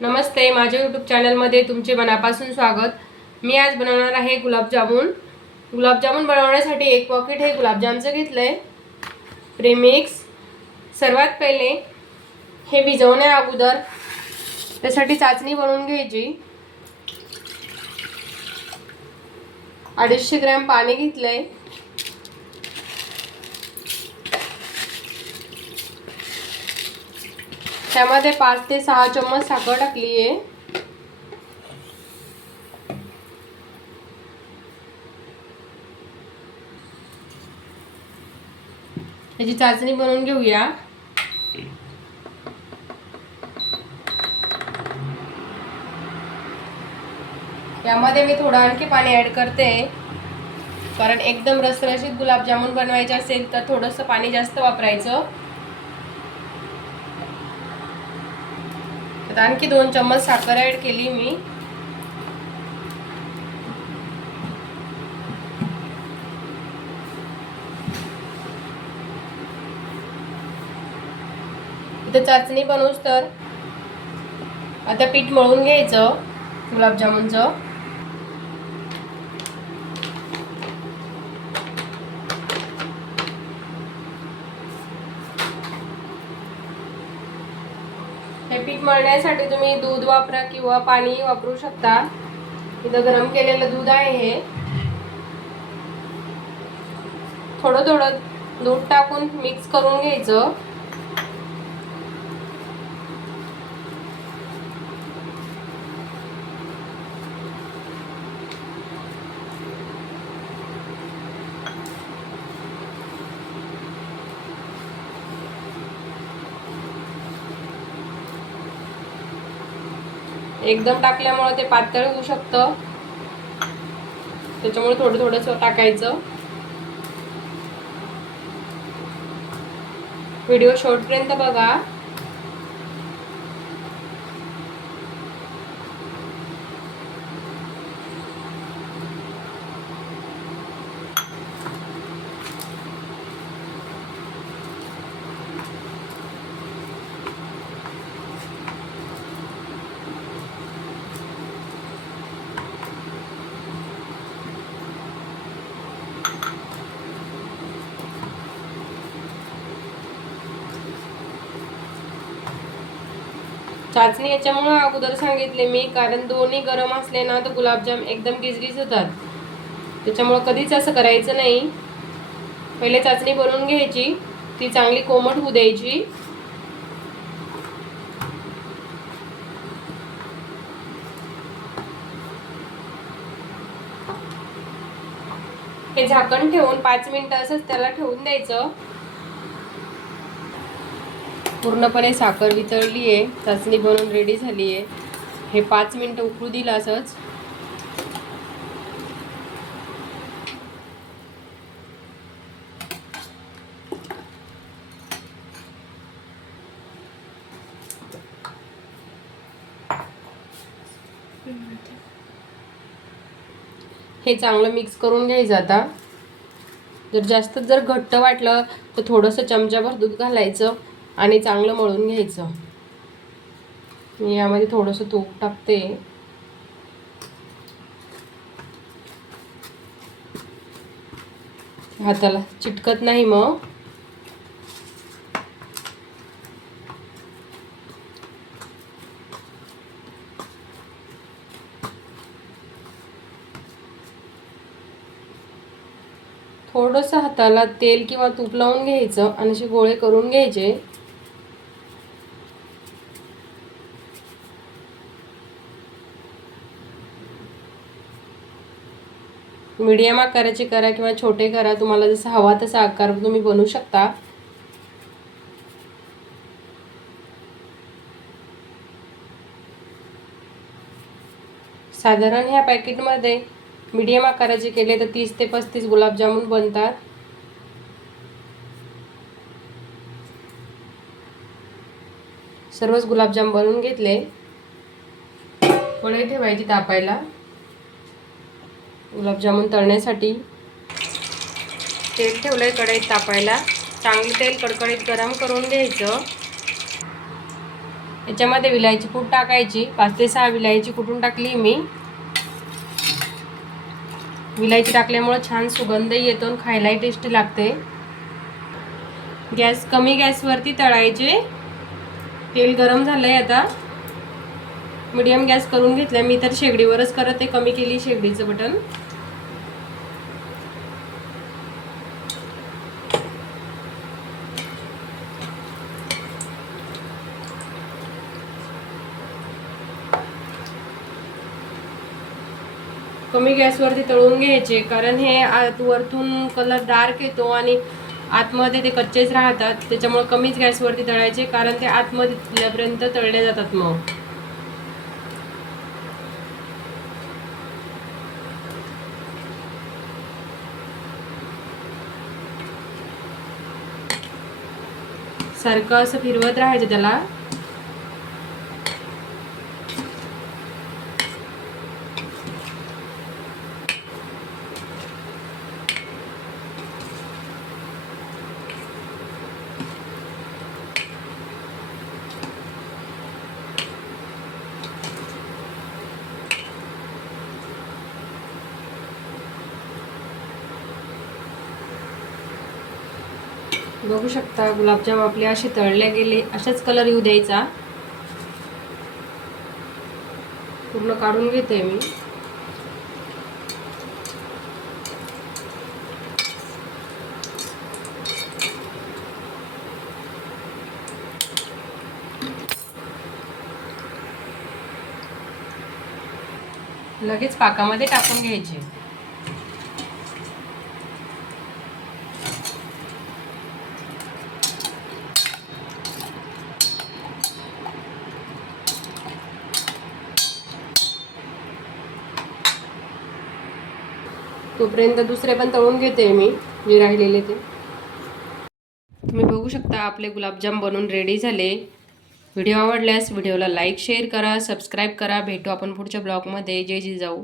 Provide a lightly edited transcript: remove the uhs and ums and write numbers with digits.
नमस्ते, माझ्या यूट्यूब चॅनलमध्ये तुमचे मनापासून स्वागत। मी आज बनवणार आहे गुलाबजामुन। गुलाबजामुन बनवण्यासाठी एक पॉकेट हे गुलाबजामचं घेतलंय प्रेमिक्स। सर्वात पहिले हे भिजवण्या अगोदर त्यासाठी चाचणी बनवून घ्यायची। 250 ग्रॅम पाणी घेतलंय। त्यामध्ये 5 ते 6 चम्मच साखर टाकली आहे। याची चाचणी बनवून घेऊया। यामध्ये मी थोडं आणखी पाणी ऍड करते, कारण एकदम रसरशीत गुलाबजामुन बनवायचे असेल तर थोडंसं पाणी जास्त वापरायचं। आणखी 2 चम्मच साखर ऍड केली मी। इथे चाचणी बनवूस तर आता पीठ मळून घ्यायचं गुलाबजामुनचं। हे पीठ मळण्यासाठी तुम्ही दूध वापरा किंवा पाणी वापरू शकता। इथं गरम केलेलं दूध आहे। हे थोडं थोडं दूध टाकून मिक्स करून घ्यायचं। एकदम टाकल्यामुळे ते पातळ होऊ शकतं, त्याच्यामुळे थोडं थोडंसं टाकायचं। व्हिडिओ शेवटपर्यंत बघा। चाचणी याच्यामुळे अगोदर सांगितले मी, कारण दोन्ही गरम असले ना तर गुलाबजाम एकदम गिजगिज होतात। त्याच्यामुळे कधीच असं करायचं नाही। पहिले चाचणी बनवून घ्यायची, ती चांगली कोमट होऊ द्यायची। हे झाकण ठेवून 5 मिनिटं असंच त्याला ठेवून द्यायचं। पूर्णपणे साखर वितळली आहे, चाचणी बनवून रेडी झाली आहे। हे 5 मिनिटं उकळू दिलं असंच। हे चांगलं मिक्स करून घ्यायचं। आता जर घट्ट वाटलं तर थोडंसं चमचाभर दूध घालायचं आणि चांगलं मळून घ्यायचं। मी यामध्ये थोडंसं तूप टाकते। हाताला चिटकत नाही मग। थोडंसं हाताला तेल किंवा तूप लावून घ्यायचं आणि असे गोळे करून घ्यायचे। मीडियम आकाराचे करा किंवा छोटे करा, तुम्हाला जसा हवा तसा आकार तुम्ही बनवू शकता। साधारण ह्या पॅकेटमध्ये मीडियम आकाराचे केले तर 30 ते 35 गुलाबजामुन बनतात। सर्वच गुलाबजाम बनवून घेतले। कढई ठेवायची तापायला गुलाबजामुन तळण्यासाठी। तेल ठेवलंय कढईत तापायला। चांगले तेल कडकडीत गरम करून घ्यायचं। याच्यामध्ये विलायची पूड टाकायची, 5 ते 6 विलायची कुटून टाकली मी. विलायची टाकल्यामुळे छान सुगंध येतो आणि खायलाही टेस्टी लागते. गॅस कमी गॅसवरती तळायचे. तेल गरम झालंय, आता मीडियम गॅस करून घेतलाय मी. तर शेगडीवरच करत आहे, कमी केली शेगडीचं बटन. कमी गॅसवरती तळून घ्यायचे, कारण हे वरतून कलर डार्क येतो आणि आतमध्ये ते कच्चेच राहतात. त्याच्यामुळे कमीच गॅसवरती तळायचे, कारण ते आतमध्येपर्यंत तळले जातात. मग सारखं असं फिरवत राहायचं त्याला. बघू शकता गुलाबजाम आपले असे तळले गेले. अशाच कलर येऊ द्यायचा. पूर्ण काढून घेते मी. लगेच पाकामध्ये टाकून घ्यायचे. तोपर्यंत दुसरे पण तळून घेते मी, जे राहिलेले ते. तुम्ही बघू शकता आपले गुलाबजाम बनवून रेडी झाले. व्हिडिओ आवडल्यास व्हिडिओला लाईक शेअर करा, सबस्क्राईब करा. भेटू आपण पुढच्या ब्लॉगमध्ये. जय जिजाऊ.